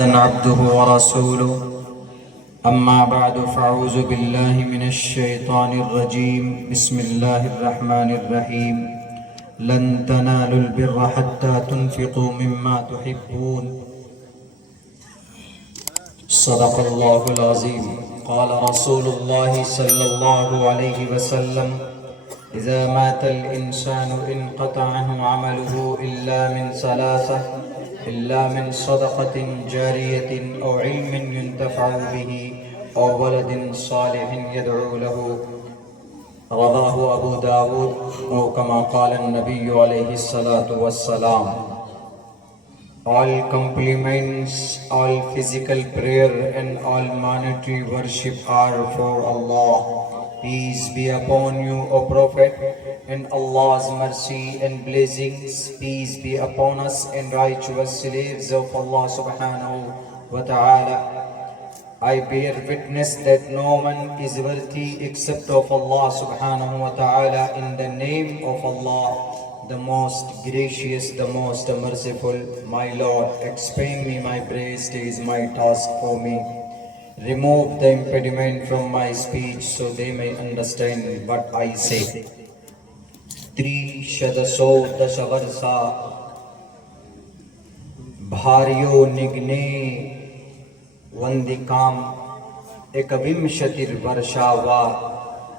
عبده ورسوله أما بعد فأعوذ بالله من الشيطان الرجيم بسم الله الرحمن الرحيم لن تنالوا البر حتى تنفقوا مما تحبون صدق الله العظيم قال رسول الله صلى الله عليه وسلم إذا مات الإنسان انقطع عنه عمله إلا من ثلاثة إلا من صدقة جارية أو علم ينتفع به أو ولد صالح يدعو له رواه أبو داود أو كما قال النبي عليه الصلاة والسلام. All compliments, all physical prayer and all monetary worship are for Allah. Peace be upon you, O Prophet, and Allah's mercy and blessings. Peace be upon us and righteous slaves of Allah subhanahu wa ta'ala. I bear witness that no one is worthy except of Allah subhanahu wa ta'ala. In the name of Allah, the most gracious, the most merciful, my Lord, expand me my breast is my task for me. Remove the impediment from my speech so they may understand what I say. Trishadaso dashavarsa bharyo nigne vandikam ekavimshatir varshava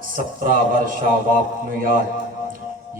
sapra varshavaapnuyat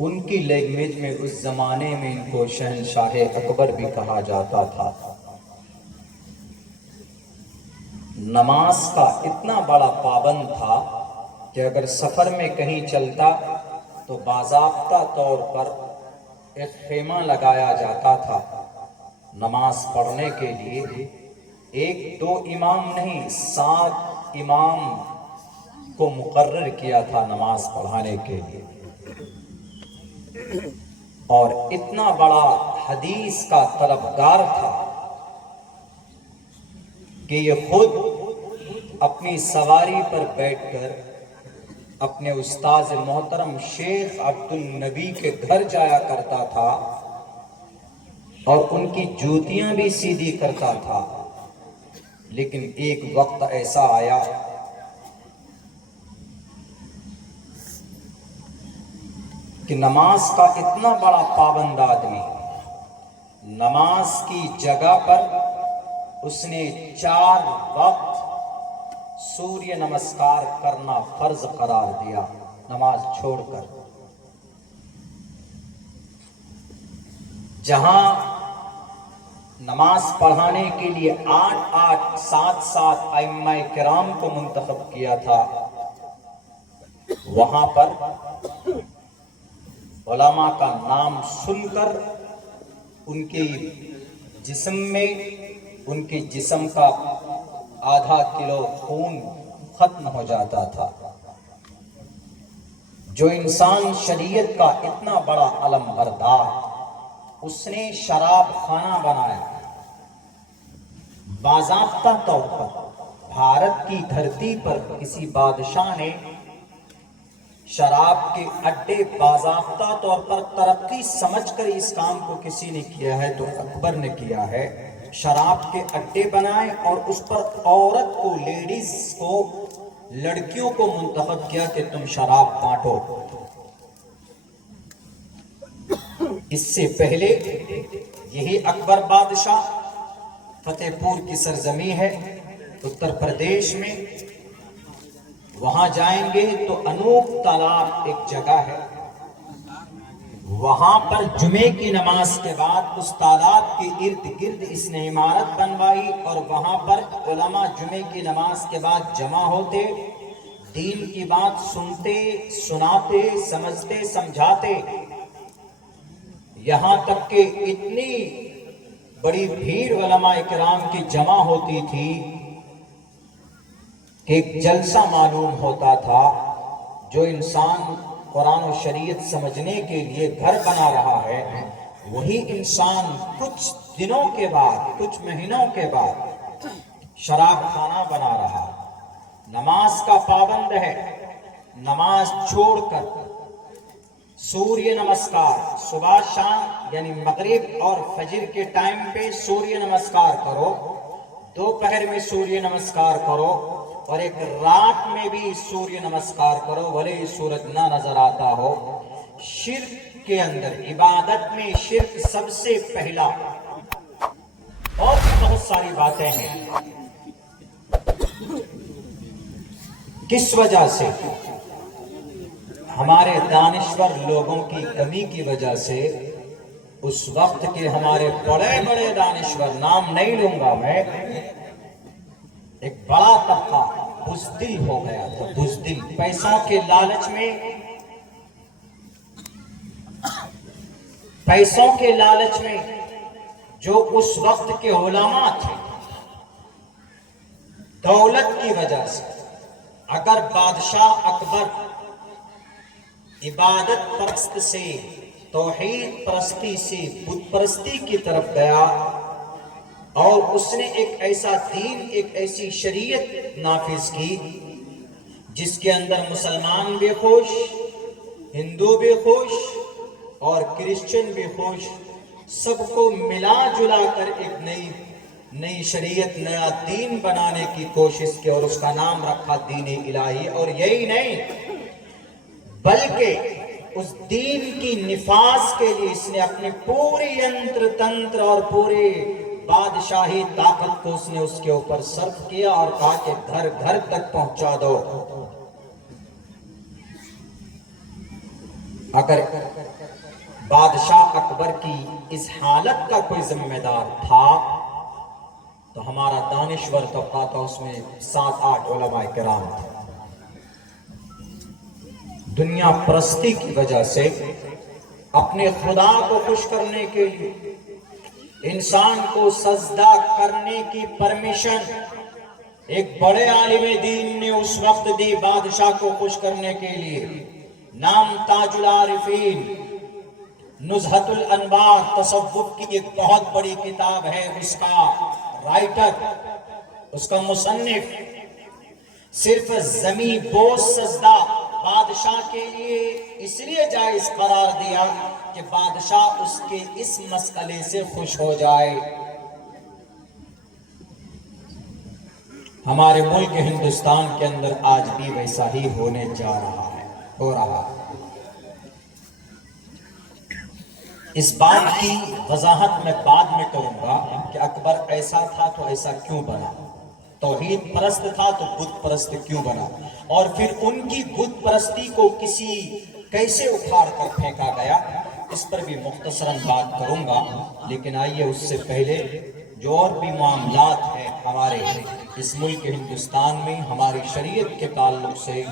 ان کی language میں اس زمانے میں ان کو شہنشاہ اکبر بھی کہا جاتا تھا۔ نماز کا اتنا بڑا پابند تھا کہ اگر سفر میں کہیں چلتا تو باضابطہ طور پر ایک خیمہ لگایا جاتا تھا نماز پڑھنے کے لیے۔ ایک دو امام نہیں، 7 امام کو مقرر کیا تھا نماز پڑھانے کے لیے، اور اتنا بڑا حدیث کا طلبگار تھا کہ یہ خود اپنی سواری پر بیٹھ کر اپنے استاذ محترم شیخ عبد النبی کے گھر جایا کرتا تھا اور ان کی جوتیاں بھی سیدھی کرتا تھا۔ لیکن ایک وقت ایسا آیا کہ نماز کا اتنا بڑا پابند آدمی، نماز کی جگہ پر اس نے 4 وقت سوریہ نمسکار کرنا فرض قرار دیا نماز چھوڑ کر۔ جہاں نماز پڑھانے کے لیے 8 7 ائمہ کرام کو منتخب کیا تھا، وہاں پر علماء کا نام سن کر ان کے جسم میں، ان کے جسم کا آدھا کلو خون ختم ہو جاتا تھا۔ جو انسان شریعت کا اتنا بڑا علم بردار، اس نے شراب خانہ بنایا باضابطہ طور پر۔ بھارت کی دھرتی پر کسی بادشاہ نے شراب کے اڈے باضابطہ طور پر ترقی سمجھ کر اس کام کو کسی نے کیا ہے تو اکبر نے کیا ہے۔ شراب کے اڈے بنائے اور اس پر عورت کو، لیڈیز کو، لڑکیوں کو منتخب کیا کہ تم شراب بانٹو۔ اس سے پہلے یہی اکبر بادشاہ فتح پور کی سرزمین ہے اتر پردیش میں، وہاں جائیں گے تو انوپ تالاب ایک جگہ ہے، وہاں پر جمعے کی نماز کے بعد اس تالاب کے ارد گرد اس نے عمارت بنوائی اور وہاں پر علماء جمعے کی نماز کے بعد جمع ہوتے، دین کی بات سنتے، سناتے، سمجھتے، سمجھاتے۔ یہاں تک کہ اتنی بڑی بھیڑ علماء کرام کی جمع ہوتی تھی کہ ایک جلسہ معلوم ہوتا تھا۔ جو انسان قرآن و شریعت سمجھنے کے لیے گھر بنا رہا ہے، وہی انسان کچھ دنوں کے بعد، کچھ مہینوں کے بعد شراب خانہ بنا رہا۔ نماز کا پابند ہے، نماز چھوڑ کر سوریہ نمسکار صبح شام یعنی مغرب اور فجر کے ٹائم پہ سوریہ نمسکار کرو، دوپہر میں سوریہ نمسکار کرو، اور ایک رات میں بھی سوریہ نمسکار کرو بھلے ہی سورج نہ نظر آتا ہو۔ شرک کے اندر، عبادت میں شرک سب سے پہلا، اور بہت ساری باتیں ہیں۔ کس وجہ سے؟ ہمارے دانشور لوگوں کی کمی کی وجہ سے۔ اس وقت کے ہمارے بڑے بڑے دانشور، نام نہیں لوں گا میں، ایک بڑا طبقہ بزدل ہو گیا تھا، بزدل، پیسوں کے لالچ میں، پیسوں کے لالچ میں جو اس وقت کے علماء تھے، دولت کی وجہ سے اگر بادشاہ اکبر عبادت پرست سے، توحید پرستی سے بت پرستی کی طرف گیا اور اس نے ایک ایسا دین، ایک ایسی شریعت نافذ کی جس کے اندر مسلمان بھی خوش، ہندو بھی خوش اور کرسچن بھی خوش، سب کو ملا جلا کر ایک نئی شریعت، نیا دین بنانے کی کوشش کی اور اس کا نام رکھا دین الہی۔ اور یہی نہیں بلکہ اس دین کی نفاذ کے لیے اس نے اپنی پوری ینتر تنتر اور پوری بادشاہی طاقت کو اس نے اس کے اوپر صرف کیا اور کہا کہ گھر گھر تک پہنچا دو۔ اگر بادشاہ اکبر کی اس حالت کا کوئی ذمہ دار تھا تو ہمارا دانشور طبقہ تھا، اس میں 7-8 علماء کرام تھے۔ دنیا پرستی کی وجہ سے اپنے خدا کو خوش کرنے کے لیے انسان کو سجدہ کرنے کی پرمیشن ایک بڑے عالم دین نے اس وقت دی بادشاہ کو خوش کرنے کے لیے۔ نام تاج العارفین، نزہت الانوار، تصوف کی ایک بہت بڑی کتاب ہے، اس کا رائٹر، اس کا مصنف صرف زمین بوس سجدہ بادشاہ کے لیے اس لیے جائز قرار دیا کہ بادشاہ اس کے اس مسئلے سے خوش ہو جائے۔ ہمارے ملک ہندوستان کے اندر آج بھی ویسا ہی ہونے جا رہا ہے، ہو رہا ہے۔ اس بات کی وضاحت میں بعد میں کروں گا کہ اکبر ایسا تھا تو ایسا کیوں بنا، توحید پرست تھا تو بت پرست کیوں بنا، اور پھر ان کی بت پرستی کو کیسے اکھاڑ کر پھینکا گیا، اس پر بھی مختصراً بات کروں گا۔ لیکن آئیے اس سے پہلے جو اور بھی معاملات ہیں ہمارے اس ملک ہندوستان میں ہماری شریعت کے تعلق سے،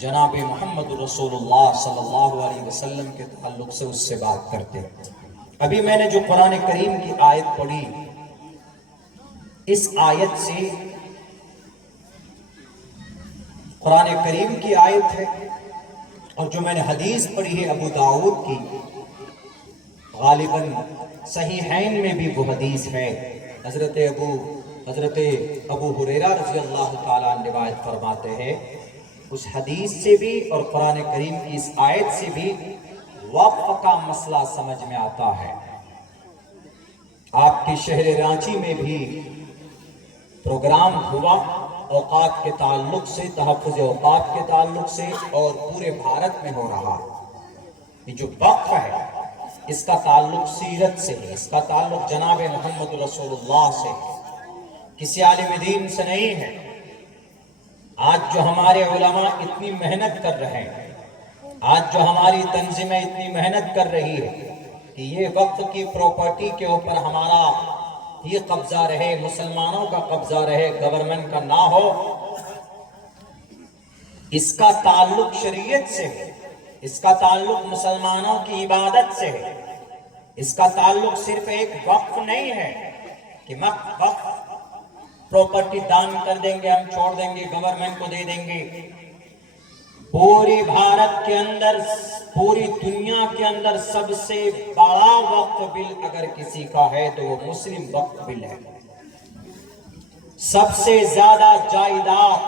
جناب محمد رسول اللہ صلی اللہ علیہ وسلم کے تعلق سے، اس سے بات کرتے ہیں۔ ابھی میں نے جو قرآن کریم کی آیت پڑھی، اس آیت سے قرآن کریم کی آیت ہے، اور جو میں نے حدیث پڑھی ہے ابو داؤد کی، غالباً صحیحین میں بھی وہ حدیث ہے۔ حضرت ابو ہریرہ رضی اللہ تعالیٰ عنہ روایت فرماتے ہیں، اس حدیث سے بھی اور قرآن کریم کی اس آیت سے بھی وقف کا مسئلہ سمجھ میں آتا ہے۔ آپ کے شہر رانچی میں بھی پروگرام ہوا اوقات کے تعلق سے، تحفظ اوقات کے تعلق سے، اور پورے بھارت میں ہو رہا۔ یہ جو وقف ہے اس کا تعلق سیرت سے ہے، اس کا تعلق جناب محمد رسول اللہ سے، کسی عالم دین سے نہیں ہے۔ آج جو ہمارے علماء اتنی محنت کر رہے ہیں، آج جو ہماری تنظیمیں اتنی محنت کر رہی ہے کہ یہ وقف کی پراپرٹی کے اوپر ہمارا یہ قبضہ رہے، مسلمانوں کا قبضہ رہے، گورنمنٹ کا نہ ہو، اس کا تعلق شریعت سے ہے، اس کا تعلق مسلمانوں کی عبادت سے ہے، اس کا تعلق صرف ایک وقف نہیں ہے کہ وقف پراپرٹی دان کر دیں گے، ہم چھوڑ دیں گے، گورنمنٹ کو دے دیں گے۔ پوری بھارت کے اندر، پوری دنیا کے اندر سب سے بڑا وقف بل اگر کسی کا ہے تو وہ مسلم وقف بل ہے۔ سب سے زیادہ جائیداد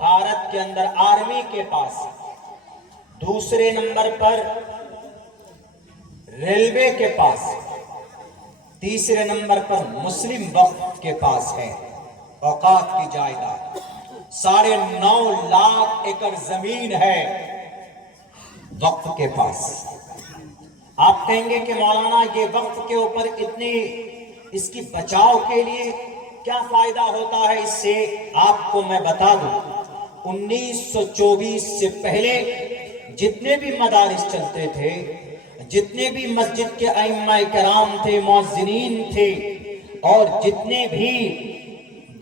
بھارت کے اندر آرمی کے پاس، دوسرے نمبر پر ریلوے کے پاس، تیسرے نمبر پر مسلم وقف کے پاس ہے اوقات کی جائیداد۔ 9.5 لاکھ ایکڑ زمین ہے وقف کے پاس۔ آپ کہیں گے کہ مولانا یہ وقف کے اوپر اتنی اس کی بچاؤ کے لیے کیا فائدہ ہوتا ہے اس سے؟ آپ کو میں بتا دوں، 1924 سے پہلے جتنے بھی مدارس چلتے تھے، جتنے بھی مسجد کے ائمہ کرام تھے، مؤذنین تھے، اور جتنے بھی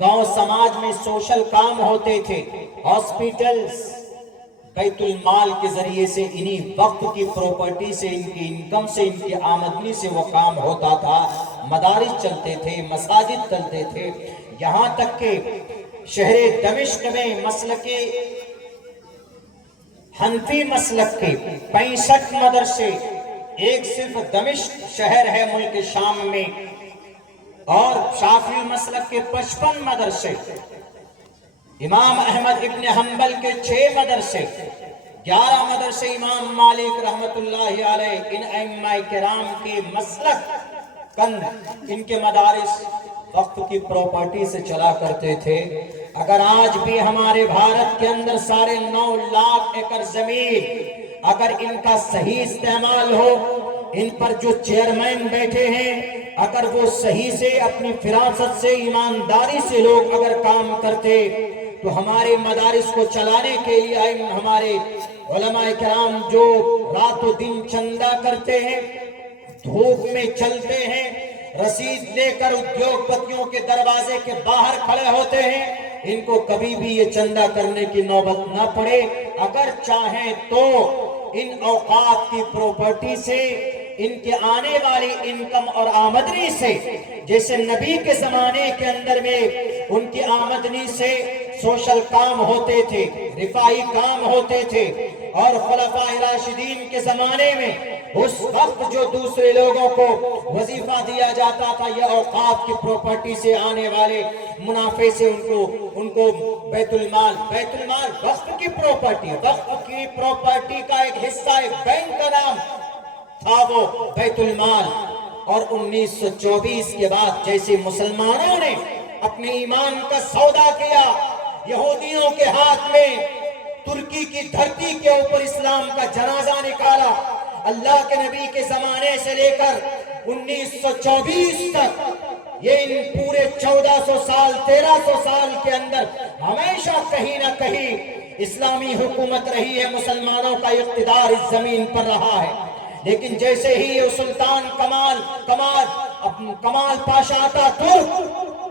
گاؤں سماج میں سوشل کام ہوتے تھے، ہاسپیٹلز، بیت المال کے ذریعے سے، انہی وقف کی پراپرٹی سے، ان کی انکم سے، ان کی آمدنی سے وہ کام ہوتا تھا۔ مدارس چلتے تھے، مساجد چلتے تھے، یہاں تک کہ شہر دمشق میں مسلک حنفی مسلک کے 65 مدرسے، ایک صرف دمشق شہر ہے ملک شام میں، اور شافعی مسلک کے 55 مدرسے، امام احمد ابن حنبل کے 6 مدرسے، 11 مدرسے امام مالک رحمت اللہ علیہ، ان ائمہ کرام کے مسلک کند، ان کے مدارس وقف کی پراپرٹی سے چلا کرتے تھے۔ اگر آج بھی ہمارے بھارت کے اندر 9.5 لاکھ ایکڑ زمین، اگر ان کا صحیح استعمال ہو، ان پر جو چیئرمین بیٹھے ہیں، اگر وہ صحیح سے اپنی فراست سے، ایمانداری سے لوگ اگر کام کرتے، تو ہمارے مدارس کو چلانے کے لیے ہمارے علماء کرام جو رات و دن چندہ کرتے ہیں، دھوپ میں چلتے ہیں، رسید لے کر ادیوگ پتیوں کے دروازے کے باہر کھڑے ہوتے ہیں، ان کو کبھی بھی یہ چندہ کرنے کی نوبت نہ پڑے۔ اگر چاہیں تو ان اوقات کی پراپرٹی سے، ان کے آنے والی انکم اور آمدنی سے، جیسے نبی کے زمانے کے اندر میں ان کی آمدنی سے سوشل کام ہوتے تھے، رفاہی کام ہوتے تھے، اور خلفائے راشدین کے زمانے میں اس وقت جو دوسرے لوگوں کو وظیفہ دیا جاتا تھا، یہ اوقات کی پراپرٹی سے آنے والے منافع سے ان کو بیت المال وقت کی پراپرٹی کا ایک حصہ، ایک بینک کا نام تھا وہ بیت المال۔ اور 1924 کے بعد جیسے مسلمانوں نے اپنے ایمان کا سودا کیا، یہودیوں کے ہاتھ میں ترکی کی دھرتی کے اوپر اسلام کا جنازہ نکالا، اللہ کے نبی کے زمانے سے لے کر 1924 تک، یہ ان پورے 1400 سال 1300 سال کے اندر ہمیشہ کہیں نہ کہیں اسلامی حکومت رہی ہے، مسلمانوں کا اقتدار اس زمین پر رہا ہے۔ لیکن جیسے ہی یہ سلطان کمال پاشا آتا ترک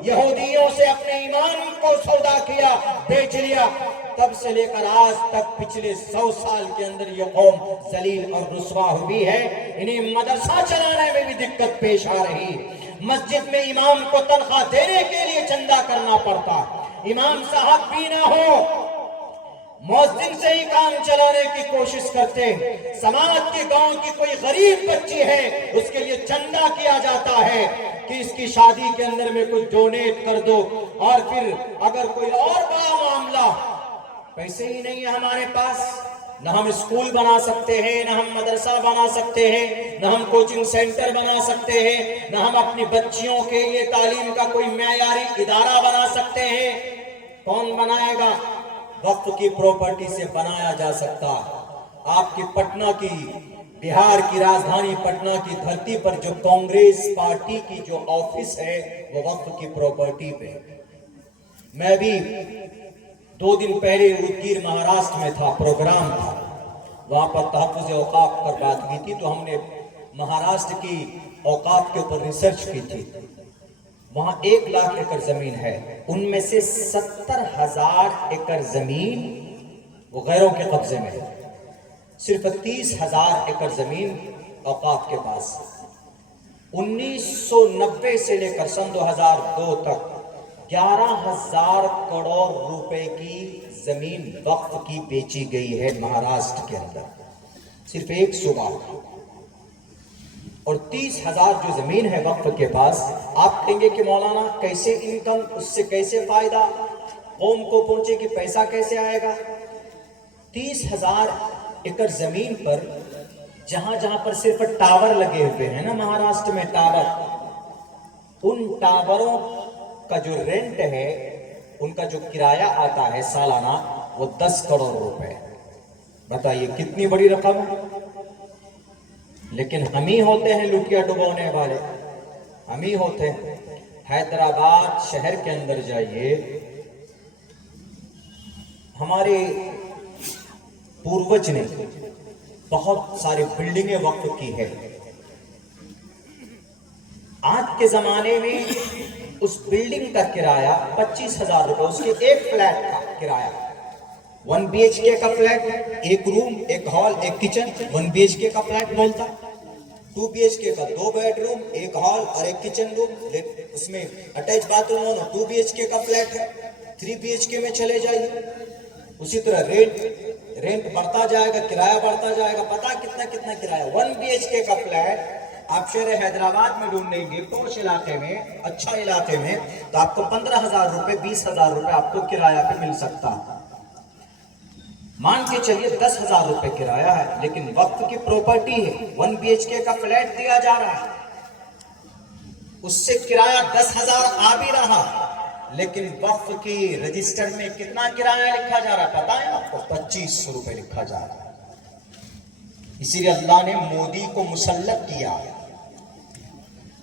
یہودیوں سے اپنے ایمان کو سودا کیا، بیچ لیا، تب سے لے کر آج تک پچھلے 100 سال کے اندر یہ قوم ذلیل اور رسوا ہوئی ہے۔ انہیں مدرسہ چلانے میں بھی دقت پیش آ رہی ہے، مسجد میں امام کو تنخواہ دینے کے لیے چندہ کرنا پڑتا، امام صاحب بھی نہ ہو، مؤذن سے ہی کام چلانے کی کوشش کرتے ہیں، سماج کے گاؤں کی کوئی غریب بچی ہے اس کے لیے چندہ کیا جاتا ہے کہ اس کی شادی کے اندر میں کچھ ڈونیٹ کر دو، اور پھر اگر کوئی اور بڑا معاملہ، پیسے ہی نہیں ہے ہمارے پاس، نہ ہم اسکول بنا سکتے ہیں، نہ ہم مدرسہ بنا سکتے ہیں، نہ ہم کوچنگ سینٹر بنا سکتے ہیں، نہ ہم اپنی بچیوں کے لیے تعلیم کا کوئی معیاری ادارہ بنا سکتے ہیں۔ کون بنائے گا؟ وقت کی پراپرٹی سے بنایا جا سکتا۔ آپ کی پٹنہ کی، بہار کی راجدھانی پٹنہ کی دھرتی پر جو کانگریس پارٹی کی جو آفس ہے وہ وقت کی پراپرٹی پہ۔ میں بھی 2 دن پہلے ادگیر مہاراشٹر میں تھا، پروگرام تھا، وہاں پر تحفظ اوقاف پر بات کی تھی، تو ہم نے مہاراشٹر کی اوقاف کے اوپر ریسرچ کی تھی۔ وہاں 1 لاکھ ایکڑ زمین ہے، ان میں سے 70,000 ایکڑ زمین وہ غیروں کے قبضے میں ہے، صرف 30,000 ایکڑ زمین اوقاف کے پاس۔ 1990 سے لے کر سن 2002 تک 11,000 کروڑ روپے کی زمین وقف کی بیچی گئی ہے مہاراشٹر کے اندر، صرف ایک صوبہ، اور 30,000 جو زمین ہے وقف کے پاس۔ آپ کہیں گے کہ مولانا کیسے انکم، اس سے کیسے فائدہ قوم کو پہنچے کہ پیسہ کیسے آئے گا؟ 30,000 ایکڑ زمین پر جہاں جہاں پر صرف ٹاور لگے ہوئے ہیں نا مہاراشٹر میں ٹاور، ان ٹاوروں کا جو رینٹ ہے، ان کا جو کرایہ آتا ہے سالانہ، وہ 10 کروڑ روپے۔ بتائیے کتنی بڑی رقم ہے۔ لیکن ہم ہی ہوتے ہیں لٹیا ڈبونے والے، ہم ہی ہوتے ہیں۔ حیدرآباد شہر کے اندر جائیے، ہمارے پوروج نے بہت ساری بلڈنگیں وقف کی ہے۔ آج کے زمانے میں اس بلڈنگ کا کرایہ 25,000 روپے، اس کے ایک فلیٹ کا کرایہ، 1 BHK کا فلیٹ، 1 روم 1 ہال 1 کچن، 1 BHK کا فلیٹ بولتا۔ 2 BHK کا 2 بیڈ روم 1 ہال اور 1 کچن روم، اس میں اٹیچ باتھ روم ہونا، 2 BHK کا فلیٹ ہے۔ 3 BHK میں چلے جائیے، اسی طرح رینٹ بڑھتا جائے گا، کرایہ بڑھتا جائے گا، پتا کتنا کرایہ۔ 1 BHK کا فلیٹ آپ شہر حیدرآباد میں ڈھونڈیں گے، پوش علاقے میں، اچھا علاقے میں، تو آپ کو 15,000 روپے 20,000 روپے آپ کو کرایہ پہ مل سکتا۔ مان کے چلیے 10,000 روپے کرایہ ہے، لیکن وقت کی پراپرٹی ہے، 1 BHK کا فلیٹ دیا جا رہا ہے، اس سے کرایہ 10,000 آ بھی رہا، لیکن وقت کی رجسٹر میں کتنا کرایہ لکھا جا رہا ہے پتہ ہے آپ کو؟ 2500 روپے لکھا جا رہا ہے۔ اسی لیے اللہ نے مودی کو مسلط کیا۔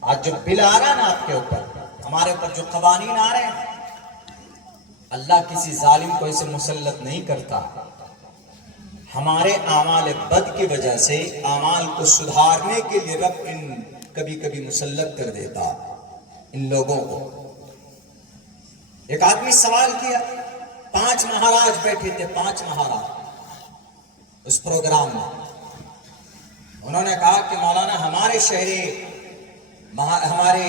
آج جو بل آ رہا ہے نا آپ کے اوپر، ہمارے اوپر جو قوانین آ رہے ہیں، اللہ کسی ظالم کو اسے مسلط نہیں کرتا۔ ہمارے اعمال بد کی وجہ سے اعمال کو سدھارنے کے لیے رب کبھی کبھی مسلط کر دیتا ان لوگوں کو۔ ایک آدمی سوال کیا، 5 مہاراج بیٹھے تھے، 5 مہاراج اس پروگرام میں۔ انہوں نے کہا کہ مولانا ہمارے ہمارے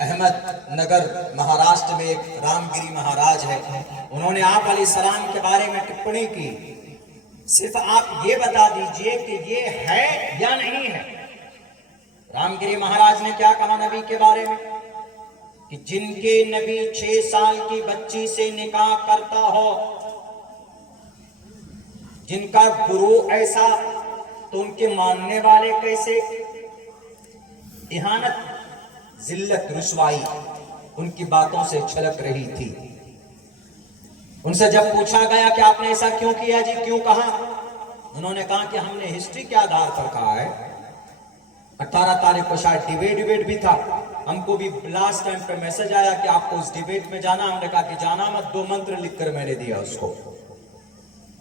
احمد نگر مہاراشٹر میں ایک رام گری مہاراج ہے، انہوں نے آپ علیہ السلام کے بارے میں ٹپڑی کی، صرف آپ یہ بتا دیجئے کہ یہ ہے یا نہیں ہے۔ رام گری مہاراج نے کیا کہا نبی کے بارے میں کہ جن کے نبی 6 سال کی بچی سے نکاح کرتا ہو، جن کا گرو ایسا تو ان کے ماننے والے کیسے؟ اہانت، ذلت، رسوائی ان کی باتوں سے چھلک رہی تھی۔ ان سے جب پوچھا گیا کہ آپ نے ایسا کیوں کیا جی، کیوں کہا؟ انہوں نے کہا کہ ہم نے ہسٹری کے آدھار پر کہا ہے۔ 18 تاریخ کو شاید ڈیبیٹ بھی تھا، ہم کو بھی لاسٹ ٹائم پہ میسج آیا کہ آپ کو اس ڈیبیٹ میں جانا، ہم نے کہا کہ جانا مت، 2 منتر لکھ کر میں نے دیا اس کو،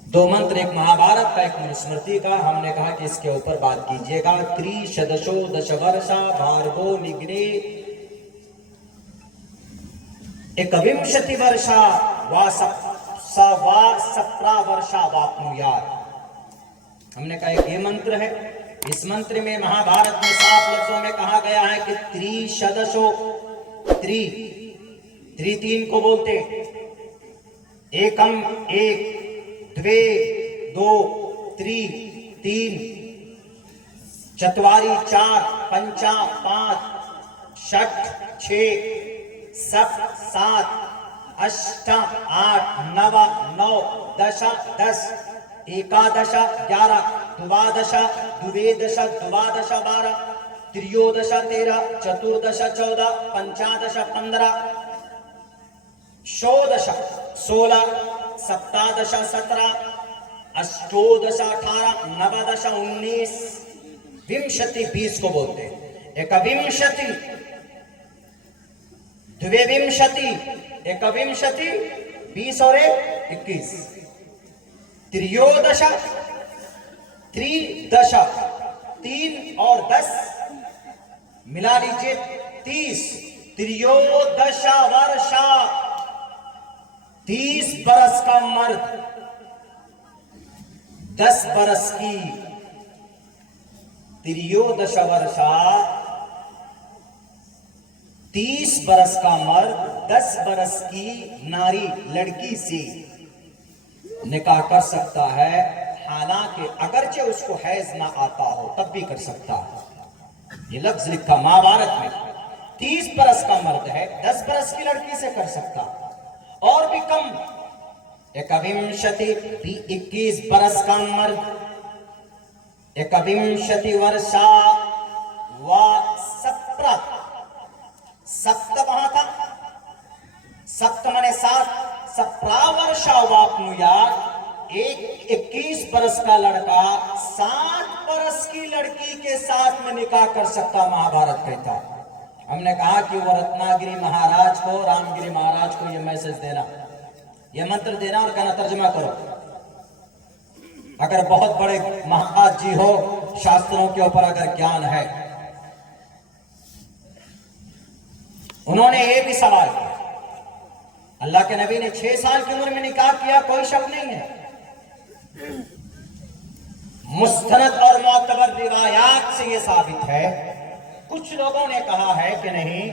2 منتر، ایک مہابھارت کا ایک منسمرتی کا۔ ہم نے کہا کہ اس کے اوپر بات کیجئے گا۔ تری شدشو دش ورشا بھارگو نگنے ایکومشتی ورشا وا سپرا ورشا واپنویات۔ ہم نے کہا ایک یہ منتر ہے، اس منتر میں مہابھارت میں 7 لفظوں میں کہا گیا ہے کہ تری شدشو، تری 3 کو بولتے، ایکم 1، دوے 2، تری 3، چتواری 4، پنچا 5، شٹ 6، سپت 7، اشٹ 8، نو 9، دش 10، ایکادش 11، دوادش دویدش دوادش 12، تریودش 13، چتردش 14، پنچادش 15، شودش 16، سپتادش 17، اشٹودش 18، نودش 19، ومشتی 20 کو بولتے ہیں۔ ایکومشتی، دویومشتی، ایکومشتی 20 اور 21، تریودش، تریدش 3 اور 10 ملا لیجئے 30، تریودش ورشا 30 برس کا مرد، 10 برس کی، تریودش ورشا 30 برس کا مرد 10 برس کی ناری لڑکی سے نکاح کر سکتا ہے، حالانکہ اگرچہ اس کو حیض نہ آتا ہو تب بھی کر سکتا ہے۔ یہ لفظ لکھا مہابھارت میں، 30 برس کا مرد ہے 10 برس کی لڑکی سے کر سکتا، اور بھی کم، ایکومشتی 21 برس کا مرد، ایکومشتی ورشا و سپرا، سپت وہاں تھا، سپت منے 7، سپرا ورشا واپنویات، 21 برس کا لڑکا 7 برس کی لڑکی کے ساتھ میں نکاح کر سکتا، مہابھارت کہتا ہے۔ ہم نے کہا کہ وہ رتناگری مہاراج کو، رام گری مہاراج کو یہ میسج دینا، یہ منتر دینا اور کہنا ترجمہ کرو۔ اگر بہت بڑے مہاراج جی ہو، شاستروں کے اوپر اگر گیان ہے۔ انہوں نے یہ بھی سوال کیا، اللہ کے نبی نے 6 سال کی عمر میں نکاح کیا، کوئی شک نہیں ہے، مستند اور معتبر روایات سے یہ ثابت ہے۔ کچھ لوگوں نے کہا ہے کہ نہیں،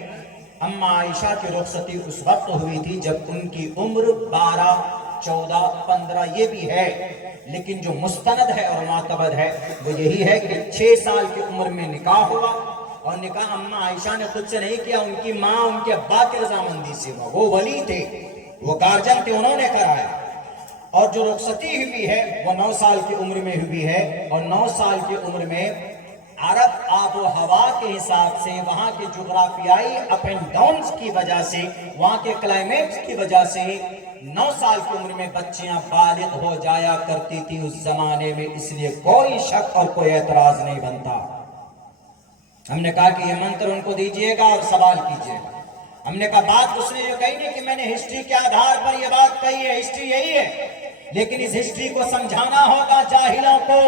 اما عائشہ کی رخصتی اس وقت ہوئی تھی جب ان کی عمر 12، 14، 15 یہ بھی ہے، لیکن جو مستند ہے اور معتبر ہے وہ یہی ہے کہ 6 سال کی عمر میں نکاح ہوا، اور نکاح اما عائشہ نے خود سے نہیں کیا، ان کی ماں ان کے ابا کی رضامندی سے ہوا، وہ ولی تھے، وہ گارجن تھے، انہوں نے کرایا۔ اور جو رخصتی ہوئی ہے وہ 9 سال کی عمر میں ہوئی ہے، اور 9 سال کی عمر میں عرب آب و ہوا کے حساب سے، وہاں کے جغرافیائی اپ اینڈ ڈاؤنز کی وجہ سے، وہاں کے کلائمیٹ کی وجہ سے 9 سال کی عمر میں بچیاں بالغ ہو جایا کرتی تھی اس زمانے میں، اس لیے کوئی شک اور کوئی اعتراض نہیں بنتا۔ ہم نے کہا کہ یہ منتر ان کو دیجئے گا اور سوال کیجئے گا۔ ہم نے کہا بات اس نے یہ کہی نہیں کہ میں نے ہسٹری کے آدھار پر یہ بات کہی ہے، ہسٹری یہی ہے، لیکن اس ہسٹری کو سمجھانا ہوگا جاہلوں کو.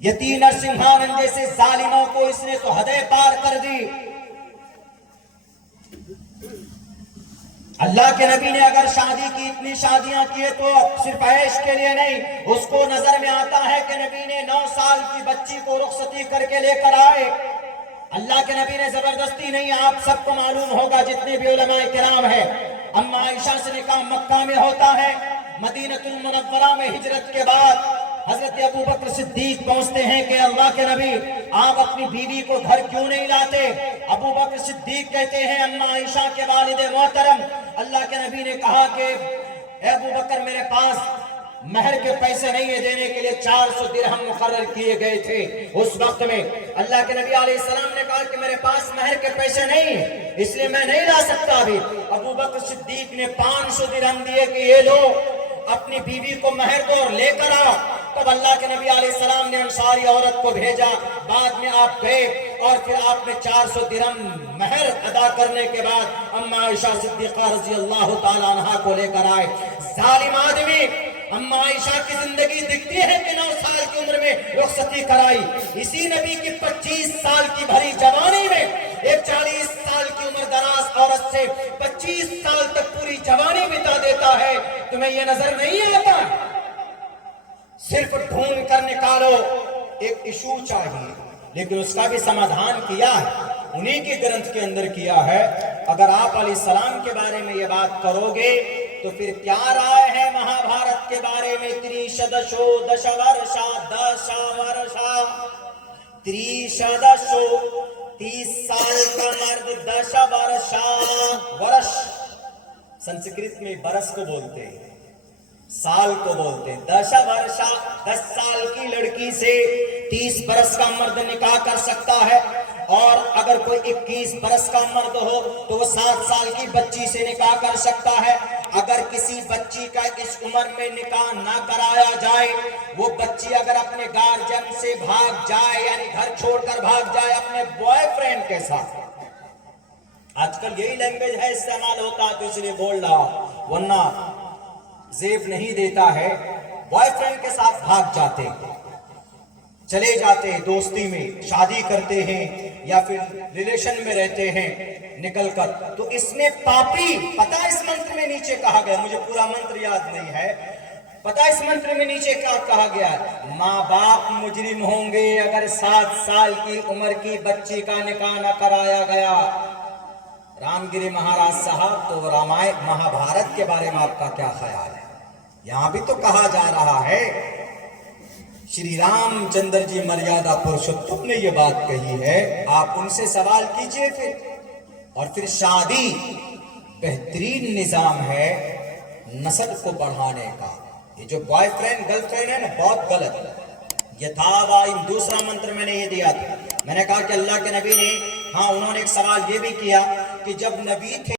یتی نرسمہانند جیسے ظالموں کو اس نے تو حدیں پار کر دی. اللہ کے نبی نے اگر شادی کی، اتنی شادیاں کیے تو صرف عیش کے لیے نہیں. اس کو نظر میں آتا ہے کہ نبی نے 9 سال کی بچی کو رخصتی کر کے لے کر آئے. اللہ کے نبی نے زبردستی نہیں. آپ سب کو معلوم ہوگا جتنے بھی علماء کرام ہیں، اما عائشہ سے نکاح مکہ میں ہوتا ہے. مدینہ المنورہ میں ہجرت کے بعد حضرت ابو بکر صدیق پہنچتے ہیں کہ اللہ کے نبی آپ اپنی بیوی کو گھر کیوں نہیں لاتے؟ ابو بکر صدیق کہتے ہیں اما عائشہ کے والد محترم، اللہ کے نبی نے کہا کہ اے ابو بکر میرے پاس مہر کے پیسے نہیں ہے دینے کے لیے. 400 درہم مقرر کیے گئے تھے اس وقت میں. اللہ کے نبی علیہ السلام نے کہا کہ میرے پاس مہر کے پیسے نہیں ہیں، اس لیے میں نہیں لا سکتا ابھی. ابو بکر صدیق نے 500 درہم دیے کہ یہ لو اپنی بیوی کو مہر دو اور لے کر آ. تب اللہ کے نبی علیہ السلام نے انصاری عورت کو بھیجا. بعد میں آپ گئے اور پھر آپ نے 400 درہم مہر ادا کرنے کے بعد اما عائشہ صدیقہ رضی اللہ تعالیٰ عنہا کو لے کر آئے. ظالم آدمی. اما عائشہ کی زندگی دکھتی ہے کہ 9 سال کی عمر میں رخصتی کرائی. اسی نبی کی 25 سال کی بھری جوانی میں ایک 40 سال کی عمر دراز عورت سے 25 سال تک پوری جوانی بتا دیتا ہے. تمہیں یہ نظر نہیں آتا؟ صرف ڈھونڈ کر نکالو. ایک ایشو چاہیے، لیکن اس کا بھی سمادھان کیا ہے، انہی کی گرنتھ کے اندر کیا ہے. اگر آپ علیہ السلام کے بارے میں یہ بات کرو گے تو پھر کیا رائے ہے مہا بھارت کے بارے میں؟ تریشدشو دش ورشا دشا ورشا. تریشدشو 30 سال کا مرد، دش ورشا ورش سنسکرت میں برس کو بولتے ہیں، سال کو بولتے ہیں. دش ورشا 10 سال کی لڑکی سے 30 برس کا مرد نکاح کر سکتا ہے. اور اگر کوئی 21 برس کا مرد ہو تو وہ 7 سال کی بچی سے نکاح کر سکتا ہے. اگر کسی بچی کا اس عمر میں نکاح نہ کرایا جائے، وہ بچی اگر اپنے گارجن سے بھاگ جائے، یعنی گھر چھوڑ کر بھاگ جائے اپنے بوائے فرینڈ کے ساتھ، آج کل یہی لینگویج ہے استعمال ہوتا ہے تو اس لیے بول رہا، ورنہ زیب نہیں دیتا ہے. بوائے فرینڈ کے ساتھ بھاگ جاتے، چلے جاتے، دوستی میں شادی کرتے ہیں یا پھر ریلیشن میں رہتے ہیں نکل کر. تو اس میں پاپی، پتہ اس منتر میں نیچے کہا گیا، مجھے پورا منتر یاد نہیں ہے، پتہ اس منتر میں نیچے کیا کہا گیا ہے؟ ماں باپ مجرم ہوں گے اگر 7 سال کی عمر کی بچی کا نکاح نہ کرایا گیا. رام گری مہاراج صاحب، تو رامائن مہا بھارت کے بارے میں آپ کا کیا خیال ہے؟ یہاں بھی تو کہا جا رہا ہے، شری رام چندر جی مریادہ پرشوتم نے یہ بات کہی ہے. آپ ان سے سوال کیجئے پھر. اور پھر شادی بہترین نظام ہے نسل کو بڑھانے کا. یہ جو بوائے فرینڈ گرل فرینڈ ہے نا، بہت غلط ہے. یتھاوائم دوسرا منتر میں نے یہ دیا تھا، میں نے کہا کہ اللہ کے نبی نے، ہاں انہوں نے ایک سوال یہ بھی کیا کہ جب نبی تھے